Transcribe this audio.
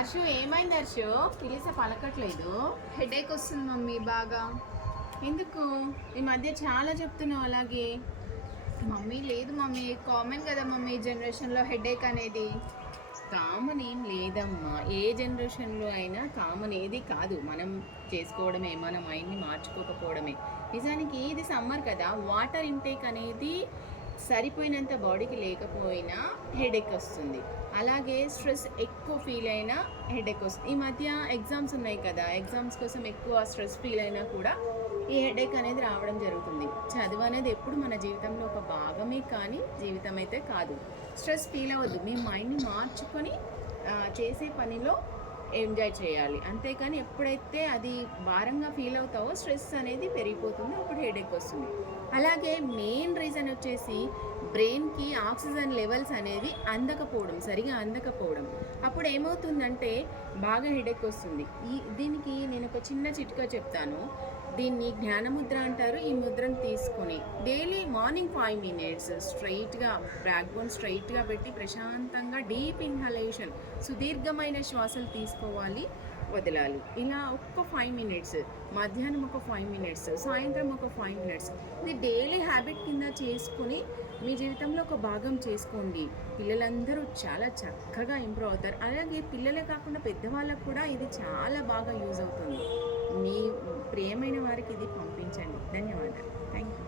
హర్షు ఏమైంది హర్షు? పిలిస్తే పలకట్లేదు. హెడేక్ వస్తుంది మమ్మీ బాగా. ఎందుకు ఈ మధ్య చాలా చెప్తున్నావు అలాగే? మమ్మీ లేదు మమ్మీ, కామన్ కదా మమ్మీ ఈ జనరేషన్లో హెడేక్ అనేది. కామన్ ఏం లేదమ్మా, ఏ జనరేషన్లో అయినా కామన్ ఏది కాదు. మనం చేసుకోవడమే, మన మైండ్ని మార్చుకోకపోవడమే. నిజానికి ఇది సమ్మర్ కదా, వాటర్ ఇంటేక్ అనేది సరిపోయినంత బాడీకి లేకపోయినా హెడేక్ వస్తుంది. అలాగే స్ట్రెస్ ఎక్కువ ఫీల్ అయినా హెడేక్ వస్తుంది. ఈ మధ్య ఎగ్జామ్స్ ఉన్నాయి కదా, ఎగ్జామ్స్ కోసం ఎక్కువ స్ట్రెస్ ఫీల్ అయినా కూడా ఈ హెడేక్ అనేది రావడం జరుగుతుంది. చదువు అనేది ఎప్పుడు మన జీవితంలో ఒక భాగమే కానీ జీవితం అయితే కాదు. స్ట్రెస్ ఫీల్ అవ్వద్దు, మీ మైండ్ని మార్చుకొని చేసే పనిలో ఎంజాయ్ చేయాలి. అంతేకాని ఎప్పుడైతే అది భారంగా ఫీల్ అవుతావో స్ట్రెస్ అనేది పెరిగిపోతుంది, అప్పుడు హెడేక్ వస్తుంది. అలాగే మెయిన్ రీజన్ వచ్చేసి బ్రెయిన్కి ఆక్సిజన్ లెవెల్స్ అనేది సరిగా అందకపోవడం. అప్పుడు ఏమవుతుందంటే బాగా హెడేక్ వస్తుంది. దీనికి నేను ఒక చిన్న చిట్కా చెప్తాను. దీన్ని జ్ఞానముద్ర అంటారు. ఈ ముద్రను తీసుకొని డైలీ మార్నింగ్ 5 minutes స్ట్రైట్గా బ్యాక్ బోన్ స్ట్రైట్గా పెట్టి ప్రశాంతంగా డీప్ ఇన్హలేషన్, సుదీర్ఘమైన శ్వాసలు తీసుకోవాలి, వదలాలి. ఇలా ఒక్క 5 minutes, మధ్యాహ్నం ఒక 5 minutes, సాయంత్రం ఒక 5 minutes. ఇది డైలీ హ్యాబిట్ కింద చేసుకుని మీ జీవితంలో ఒక భాగం చేసుకోండి. పిల్లలందరూ చాలా చక్కగా ఇంప్రూవ్ అవుతారు. అలాగే పిల్లలే కాకుండా పెద్దవాళ్ళకు కూడా ఇది చాలా బాగా యూజ్ అవుతుంది. మీ ప్రియమైన వారికి ఇది పంపించండి. ధన్యవాదాలు. Thank you.